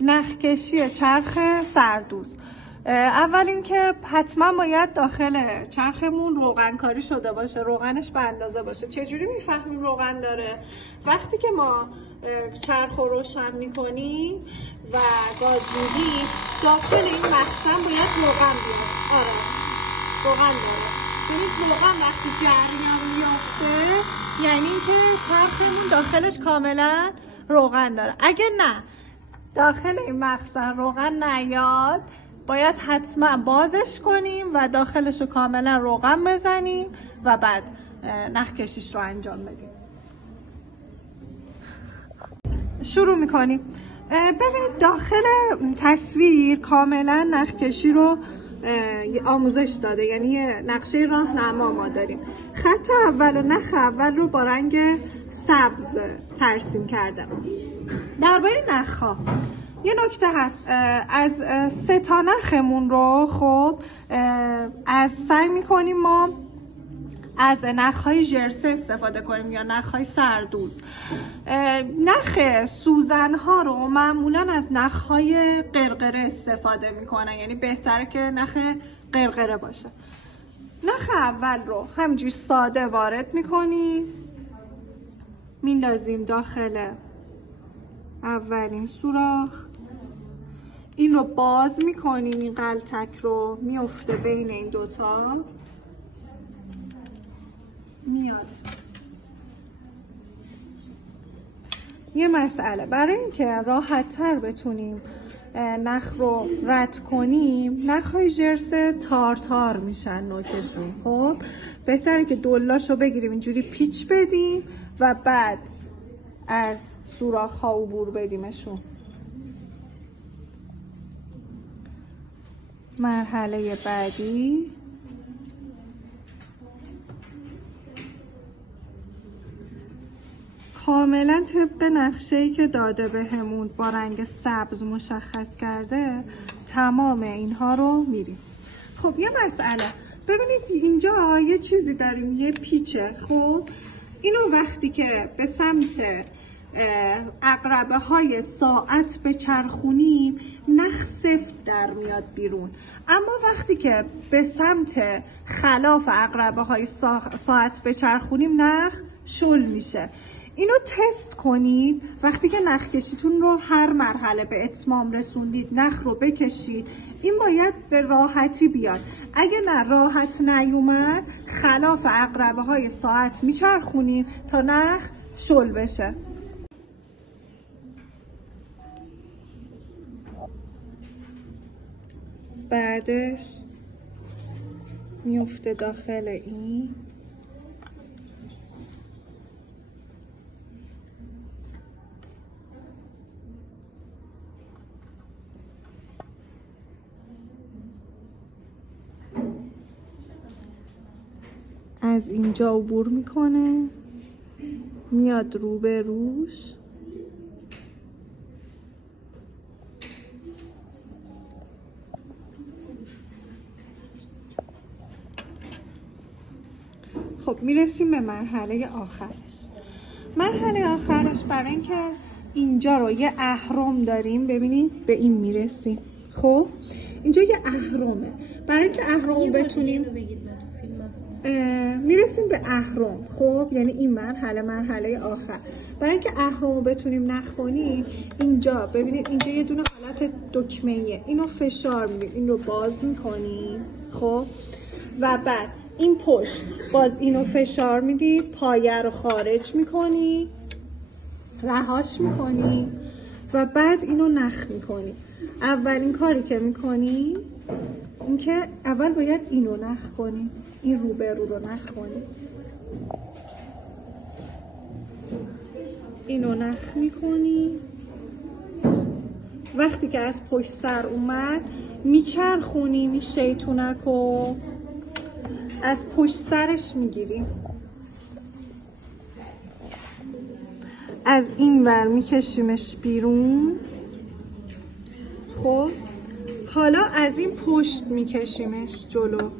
نخکشی چرخ سردوز. اول اینکه حتما باید داخل چرخمون روغن کاری شده باشه، روغنش به اندازه باشه. چجوری میفهمیم روغن داره؟ وقتی که ما چرخ رو روشن میکنیم و گاز میدیم، داخل این مخزن باید روغن بیاد. آره روغن داره. ببینید روغن وقتی جریان میافته یعنی که چرخمون داخلش کاملا روغن داره. اگه نه داخل این مخزن روغن نیاد، باید حتما بازش کنیم و داخلش رو کاملا روغن بزنیم و بعد نخ کشیش رو انجام بدیم. شروع میکنیم. ببینید داخل تصویر کاملا نخ کشی رو آموزش داده، یعنی یه نقشه راهنما ما داریم. خط اول و نخ اول رو با رنگ سبز ترسیم کردم. درباره نخ‌ها یه نکته هست. از 3 تا نخمون رو خب سعی میکنیم ما از نخهای ژرسه استفاده کنیم یا نخهای سردوز. نخ سوزنها رو معمولا از نخهای قرقره استفاده میکنن، یعنی بهتره که نخ قرقره باشه. نخ اول رو همینجوری ساده وارد میکنیم، میندازیم داخل اولین سوراخ، این رو باز میکنیم، این قلتک رو میفته بین این دوتا، میاد. یه مسئله برای اینکه راحت تر بتونیم نخ رو رد کنیم، نخهای ژرسه تار میشن نوکشون. خب بهتره که دلاش رو بگیریم اینجوری پیچ بدیم و بعد از سوراخ ها عبور بدیمشون. مرحله بعدی کاملا طبق نقشه‌ای که داده بهمون با رنگ سبز مشخص کرده تمام اینها رو میریم. خب یه مسئله، ببینید اینجا یه چیزی داریم، یه پیچه. خب اینو وقتی که به سمت عقربه های ساعت بچرخونیم نخ سفت در میاد بیرون، اما وقتی که به سمت خلاف عقربه های ساعت بچرخونیم نخ شل میشه. اینو تست کنید. وقتی که نخ کشیتون رو هر مرحله به اتمام رسوندید، نخ رو بکشید. این باید به راحتی بیاد. اگه نه راحت نیومد، خلاف عقربه های ساعت میچرخونیم تا نخ شل بشه. بعدش میفته داخل این، از اینجا عبور میکنه، میاد رو به روش، خب میرسیم به مرحله آخرش. مرحله آخرش برای اینکه اینجا رو یه اهرم داریم، ببینید به این میرسیم. خب اینجا یه اهرمه. برای اینکه اهرم بتونیم میرسیم به اهرم. خب یعنی این مرحله آخر. برای اینکه اهرم رو بتونیم نخ کنیم، اینجا ببینید اینجا یه دونه حالت دکمه‌ایه، اینو فشار میدیم، این رو باز میکنیم. خب و بعد این پشت باز اینو فشار میدید، پایه رو خارج میکنی، رهاش میکنی و بعد اینو نخ میکنی. اولین کاری که میکنی این که اول باید اینو نخ کنی، این رو به رو رو نخ کنی، اینو نخ میکنی. وقتی که از پشت سر اومد میچرخونیم این شیطونکو، از پشت سرش میگیریم، از این ور میکشیمش بیرون. خب حالا از این پشت میکشیمش جلو،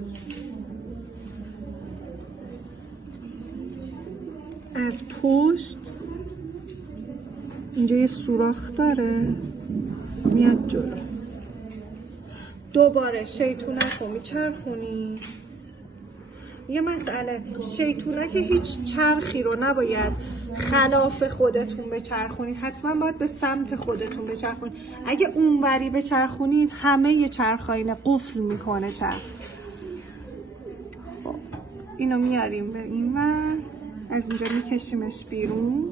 از پشت اینجا یه سوراخ داره، میاد جلو. دوباره شیطونک رو میچرخونی. یه مسئله، شیطونک هیچ چرخی رو نباید خلاف خودتون بچرخونید، حتما باید به سمت خودتون بچرخونید. اگه اونوری بچرخونید همه یه چرخاینه قفل میکنه چرخ. خب اینو میاریم به این ور، از اینجا میکشیمش بیرون،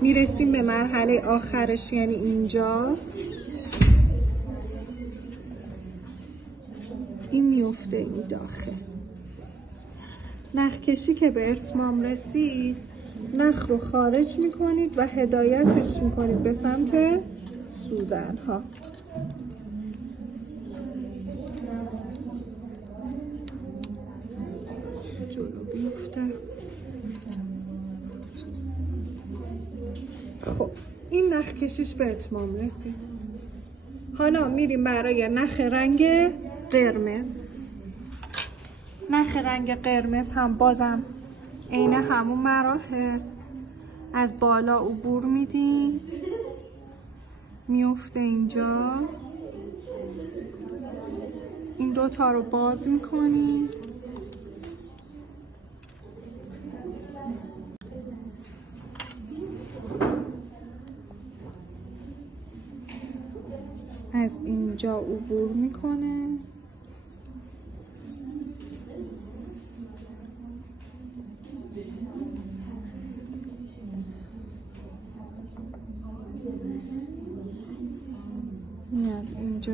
میرسیم به مرحله آخرش یعنی اینجا. این میفته این داخل. نخ کشی که به اتمام رسید، نخ رو خارج میکنید و هدایتش میکنید به سمت سوزن ها. جلو بیفته. خب این نخ کشیش به اتمام رسید. حالا میریم برای نخ رنگ قرمز. نخ رنگ قرمز هم بازم عین همون مراحل، از بالا عبور میدیم، میفته اینجا، این دوتا رو باز میکنیم، از اینجا عبور میکنه، میاد اینجا،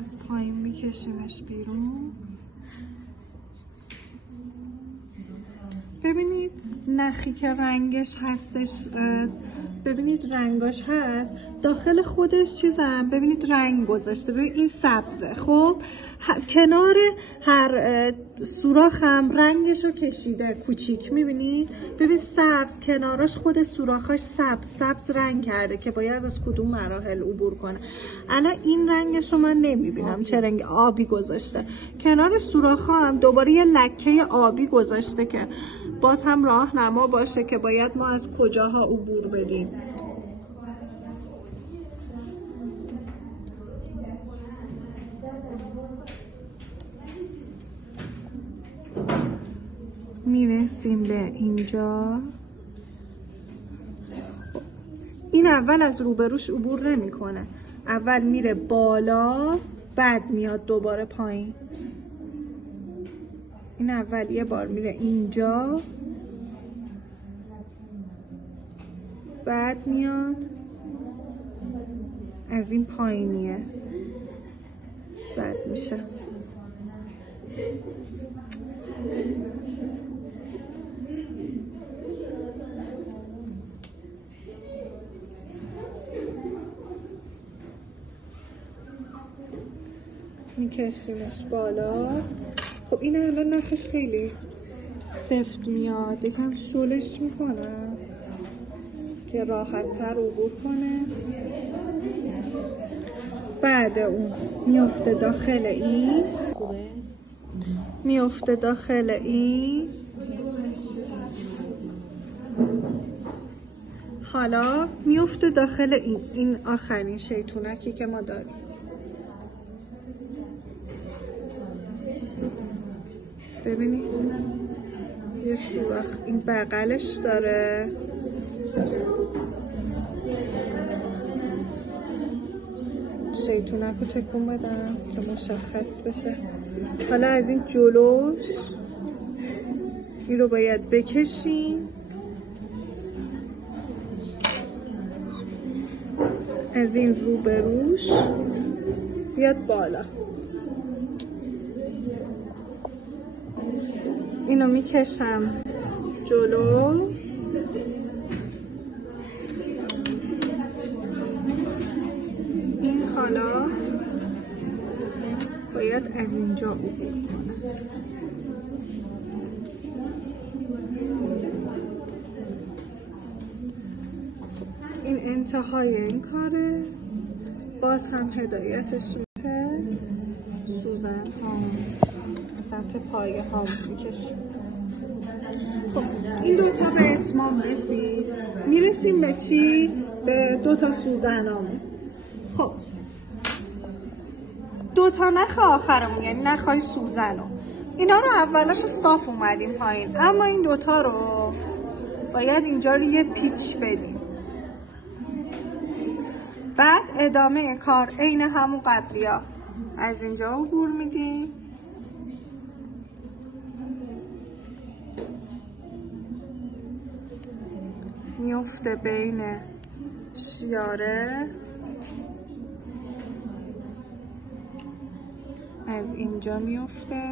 از پایین میکشیمش بیرون. ببینید نخی که رنگش هستش، ببینید رنگاش هست داخل خودش چیزم، ببینید رنگ گذاشته، ببینید این سبزه. خب کنار هر سوراخ هم رنگش رو کشیده کوچیک، میبینید؟ ببین سبز کناراش خود سوراخاش سبز رنگ کرده که باید از کدوم مراحل عبور کنه. الان این رنگش رو من نمیبینم چه رنگ آبی گذاشته. کنار سوراخ هم دوباره یه لکه آبی گذاشته که باز هم راهنما باشه که باید ما از کجاها عبور بدیم. میرسیم به اینجا. این اول از روبروش عبور نمیکنه، اول میره بالا بعد میاد دوباره پایین. این اول یه بار میره اینجا بعد میاد از این پایینیه بعد میشه. میکشیمش بالا. خب این الان نخش خیلی سفت میاد، یکم شولش میکنم که راحت تر عبور کنه. بعد اون میفته داخل این، میفته داخل این. حالا میفته داخل این آخرین شیطونکی که ما داریم. ببینید یه سوراخ این بغلش داره، شیطونک رو تکون بدم که مشخص بشه. حالا از این جلوش این رو باید بکشیم، از این روبروش بیاد بالا. اینو میکشم جلو، این حالا باید از اینجا عبور کنه. این انتهای این کاره. باز هم هدایتش میشه سوزن ها سمت پایه ها میکشیم. خب این دوتا به اتمام رسید. میرسیم به چی؟ به دوتا سوزنامون. خب دوتا نخ آخرمون، یعنی نخهای سوزنو، اینا رو اولاشو صاف اومدیم پایین، اما این دوتا رو باید اینجا رو یه پیچ بدیم. بعد ادامه کار عین همون قبلیا، از اینجا عبور میدیم، میفته بین شیاره، از اینجا میفته،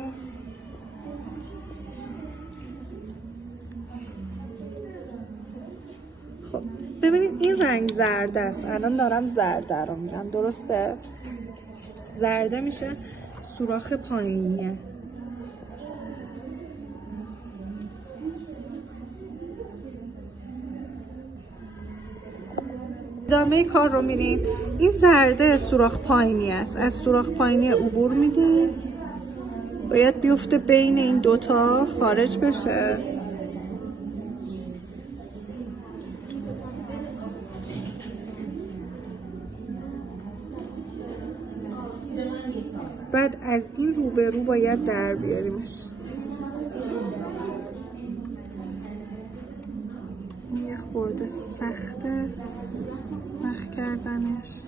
خب ببینید این رنگ زرد است، الان دارم زرده رو میرم، درسته؟ زرده میشه سوراخ پایینیه. ادامه کار رو میریم. این زرده سوراخ پایینی است، از سوراخ پایینی عبور میدیم، باید بیفته بین این دوتا خارج بشه. بعد از این روبرو باید در بیاریمش. یه خورده سخته نخ کردنش.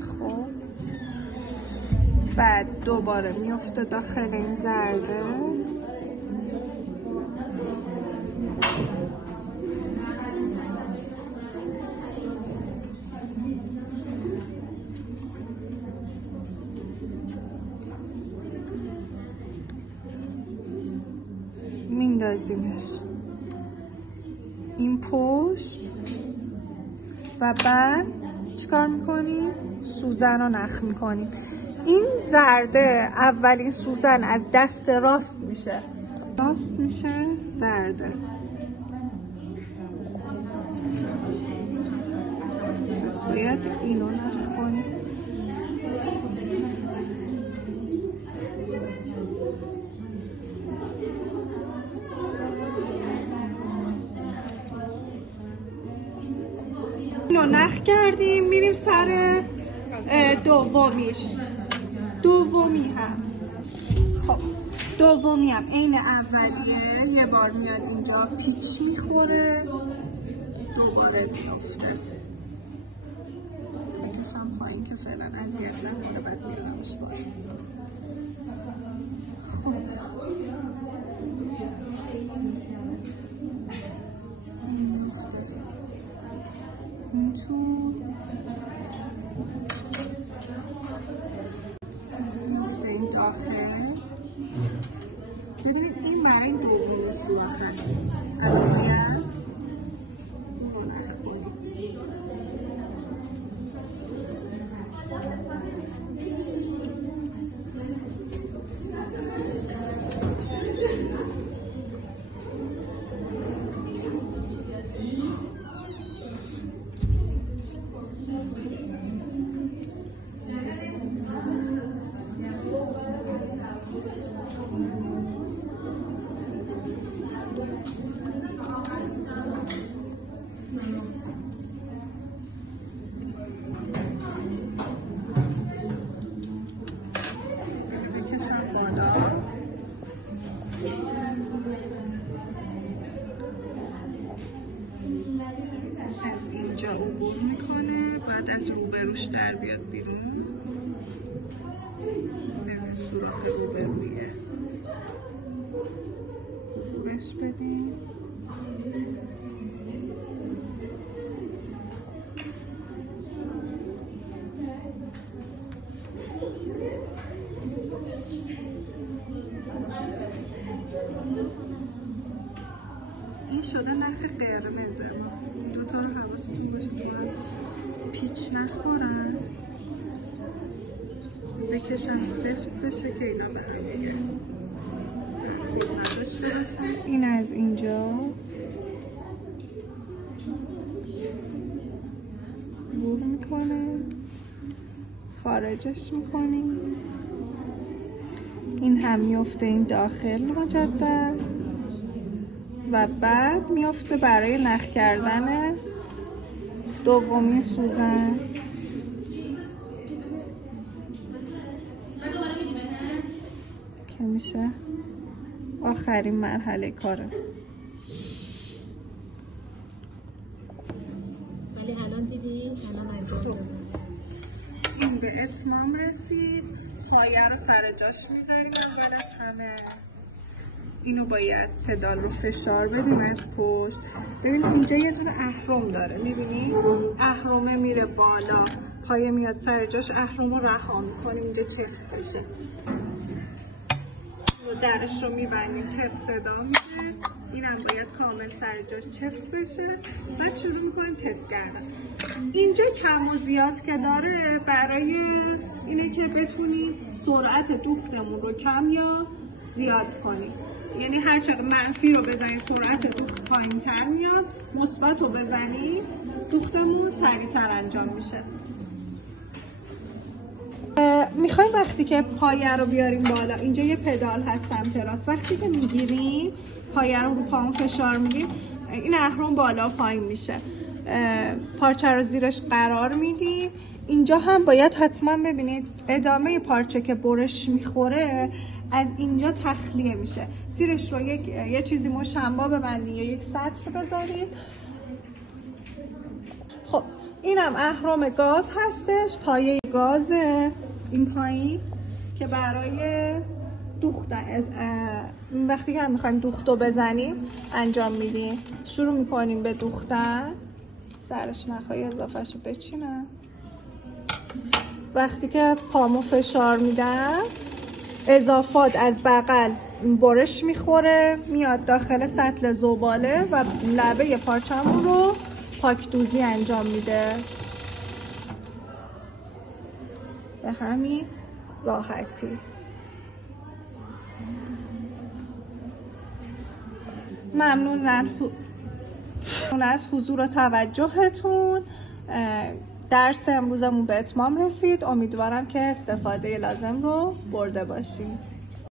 خب بعد دوباره میفته داخل این زرده، میندازیمش این پشت و بعد چیکار میکنیم؟ سوزن رو نخ میکنیم. این زرده اولین سوزن از دست راست میشه، زرده، پس باید اینو نخ کنیم. اینو نخ کردیم، میریم سر دومی هم. خب دومی هم عین اولیه، یه بار میاد اینجا پیچ میخوره، دوباره میفته. بکشم پایین که فعلا اذیت نکنه، بعد میرمش پایین. خب این تو این داخل. ببینید این برای دومی سوراخه، الان باید رو نخ کنیم. از اینجا عبور میکنه، بعد از روبروش در بیاد بیرون، از این سوراخ روبرویه عبورش بدیم. این شده نخ قرمزه، دوتا رو حواستون باشه که پیچ نخورن، بکشن سفت بشه که اینا برای دیگه نداشته باشه. این از اینجا میکنه، خارجش میکنیم، این هم میفته این داخل مجدد و بعد میفته برای نخ کردن دومی سوزن. که میشه آخرین مرحله کاره. ولی الان دیدی الان انجام این به اتمام رسید. پایه رو سر جاش میذاریم اول از همه. اینو باید پدال رو فشار بدیم از پشت. ببین اینجا یه دونه اهرم داره، میبینی؟ اهرمه میره بالا، پایه میاد سر جاش، اهرم رو رها میکنیم اینجا چفت بشه. و درش رو میبندیم، تپ صدا میده. اینم باید کامل سر جاش چفت بشه. بعد شروع میکنیم تست کردن. اینجا کم و زیاد که داره برای اینه که بتونی سرعت دوختمون رو کم یا زیاد کنی. یعنی هر چقدر منفی رو بزنی سرعت دوخت پایین تر میاد، مثبت رو بزنی دوختمون سریعتر انجام میشه. میخوایم وقتی که پایه رو بیاریم بالا، اینجا یه پدال هست سمت راست، وقتی که میگیریم پایه رو پامون فشار میدیم، این اهرم بالا و پایین میشه. پارچه رو زیرش قرار میدیم. اینجا هم باید حتما ببینید ادامه پارچه که برش میخوره از اینجا تخلیه میشه. زیرش رو یه چیزی مشنبا ببندید یا یک سطر بذارید. خب اینم اهرم گاز هستش، پایه گاز این پایین که برای دوختن وقتی که میخوایم دوختو بزنیم انجام میدیم. شروع میکنیم به دوختن، سرش نخواهی اضافهشو بچینم. وقتی که پامو فشار میدم اضافات از بغل برش میخوره میاد داخل سطل زباله و لبه پارچمون رو پاکدوزی انجام میده. به همین راحتی. ممنون از حضور و توجهتون. درس امروزمون به اتمام رسید. امیدوارم که استفاده لازم رو برده باشید.